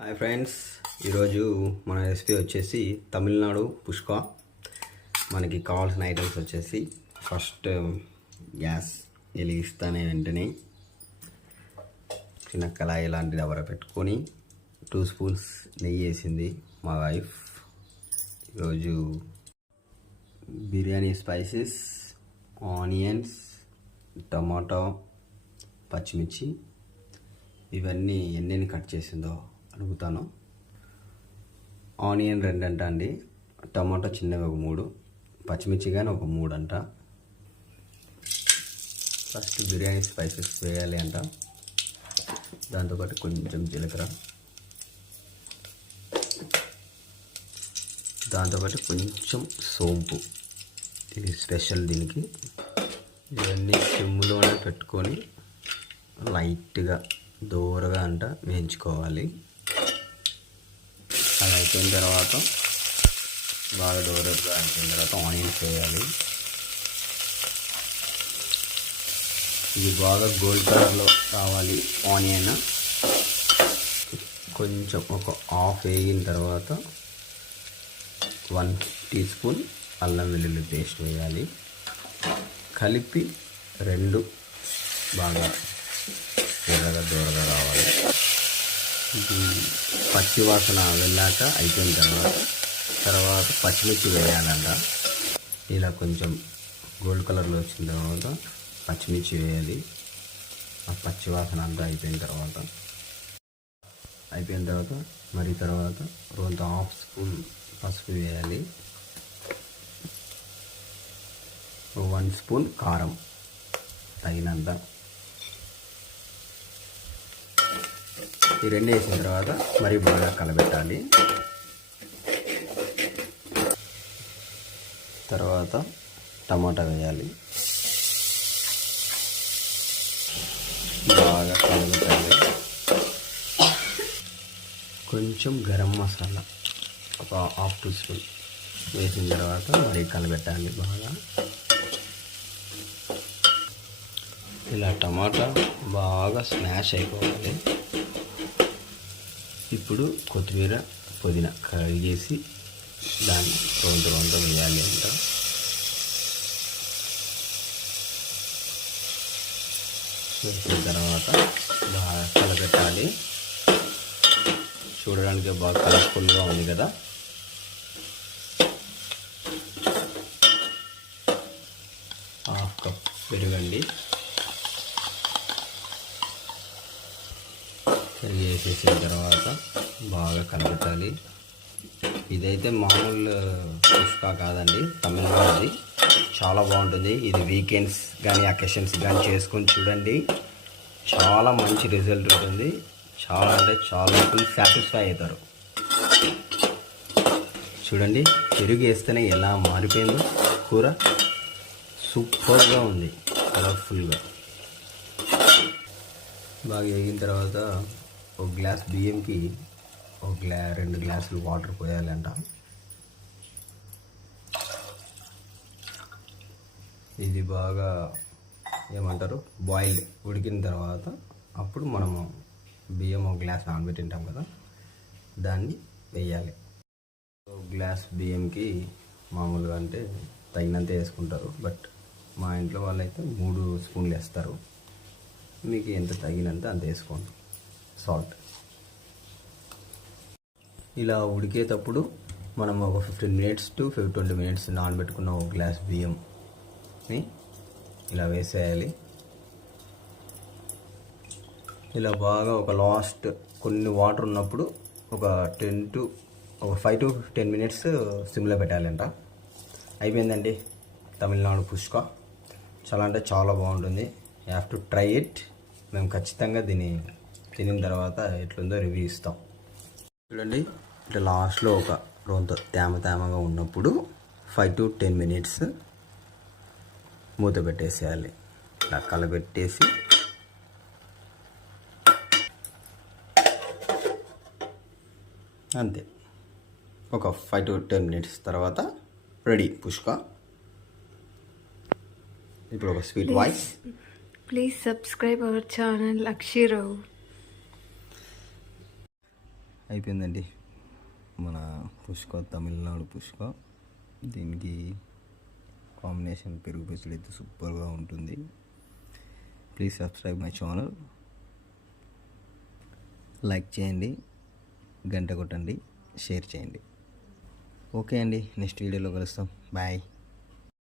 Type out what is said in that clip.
Hi friends, ఈరోజు మన recipe వచ్చేసి తమిళనాడు పుష్క. మనకి కావాల్సిన ఐటమ్స్ వచ్చేసి ఫస్ట్ గ్యాస్ వెలిగిస్తానే వెంటనే చిన్న కళాయి లాంటిది ఎవర పెట్టుకొని 2 స్పూన్స్ నెయ్యి వేసింది మా వైఫ్. ఈరోజు బిర్యానీ స్పైసెస్, ఆనియన్స్, టమాటో, పచ్చిమిర్చి ఇవన్నీ ఎన్ని కట్ చేసిందో అడుగుతాను. ఆనియన్ 2 అంట అండి, టమాటో చిన్నవి ఒక 3, పచ్చిమిర్చి కానీ ఒక 3 అంట. ఫస్ట్ బిర్యానీ స్పైసెస్ వేయాలి అంట, దాంతోపాటు కొంచెం జీలకర్ర, దాంతోపాటు కొంచెం సోంపు, ఇది స్పెషల్ దీనికి. ఇవన్నీ సిమ్లోనే పెట్టుకొని లైట్గా దూరగా అంట వేయించుకోవాలి. అది అయిపోయిన తర్వాత బాగా దూరంగా అయిపోయిన తర్వాత ఆనియన్స్ వేయాలి. ఇది బాగా గోల్డ్ కలర్లో రావాలి ఆనియన్. కొంచెం ఒక హాఫ్ వేగిన తర్వాత 1 టీ స్పూన్ అల్లం వెల్లుల్లి పేస్ట్ వేయాలి. కలిపి 2 బాగా ఎర్రగా దూరగా రావాలి. ఇది పచ్చి వాసన వెళ్ళాక అయిపోయిన తర్వాత పచ్చిమిర్చి వేయాలంట. ఇలా కొంచెం గోల్డ్ కలర్లో వచ్చిన తర్వాత పచ్చిమిర్చి వేయాలి. ఆ పచ్చి వాసన అంతా అయిపోయిన తర్వాత మరి తర్వాత 1/2 స్పూన్ పసుపు వేయాలి. 1 స్పూన్ కారం తగినంత. ఈ 2 వేసిన తర్వాత మరి బాగా కలబెట్టాలి. తర్వాత టమాటా వేయాలి, బాగా కలబెట్టాలి. కొంచెం గరం మసాలా ఒక 1/2 టీ స్పూన్ వేసిన తర్వాత మరి కలబెట్టాలి బాగా. ఇలా టమాటా బాగా స్మాష్ అయిపోవాలి. ఇప్పుడు కొత్తిమీర, పుదీనా కడిగేసి దాన్ని రొంత వేయాలి అంట. వేసిన తర్వాత బాగా కలపెట్టాలి. చూడడానికి బాగా కలర్ఫుల్గా ఉంది కదా. హాఫ్ కప్ పెరుగండి, పెరుగు వేసేసిన తర్వాత బాగా కలపెట్టాలి. ఇదైతే మామూలు పుష్కా కాదండి, తమిళనాడుది. చాలా బాగుంటుంది. ఇది వీకెండ్స్ కానీ అకేషన్స్ కానీ చేసుకొని చూడండి, చాలా మంచి రిజల్ట్ ఉంటుంది. చాలా అంటే చాలా ఫుల్ సాటిస్ఫై అవుతారు. చూడండి పెరుగు వేస్తేనే ఎలా మారిపోయిందో కూర, సూపర్గా ఉంది, కలర్ఫుల్గా. బాగా వేగిన తర్వాత ఒక గ్లాస్ బియ్యంకి 2 గ్లాసులు వాటర్ పోయాలంట. ఇది బాగా ఏమంటారు బాయిల్డ్ ఉడికిన తర్వాత అప్పుడు మనము బియ్యం ఒక గ్లాస్ నానబెట్టింటాం కదా, దాన్ని వేయాలి. గ్లాస్ బియ్యంకి మామూలుగా అంటే తగినంత వేసుకుంటారు, బట్ మా ఇంట్లో వాళ్ళైతే 3 స్పూన్లు వేస్తారు. మీకు ఎంత తగినంత అంత వేసుకోండి సాల్ట్. ఇలా ఉడికేటప్పుడు మనం ఒక 15 మినిట్స్ to 20 మినిట్స్ నానబెట్టుకున్న ఒక గ్లాస్ బియ్యంని ఇలా వేసేయాలి. ఇలా బాగా ఒక లాస్ట్ కొన్ని వాటర్ ఉన్నప్పుడు ఒక 5 to 10 మినిట్స్ సిమ్లో పెట్టాలంట. అయిపోయిందండి తమిళనాడు పుష్క. చాలా అంటే చాలా బాగుంటుంది. You have to try it. మేము ఖచ్చితంగా దీన్ని తినిన తర్వాత ఎట్లుందో రివ్యూ ఇస్తాం. చూడండి ఇట్లా లాస్ట్లో ఒక రొంత తేమగా ఉన్నప్పుడు 5 to 10 మినిట్స్ మూత పెట్టేసేయాలి. ఇలా కలబెట్టేసి అంతే, ఒక 5 to 10 మినిట్స్ తర్వాత రెడీ పుష్క. ఇప్పుడు ఒక sweet voice. Please subscribe our channel Akshirao. అయిపోయిందండి మన పుష్క, తమిళనాడు పుష్క. దీనికి కాంబినేషన్ పెరుగు పచ్చడి అయితే సూపర్గా ఉంటుంది. Please subscribe my channel, like చేయండి, గంట కొట్టండి, షేర్ చేయండి. ఓకే అండి, నెక్స్ట్ వీడియోలో కలుస్తాం. బాయ్.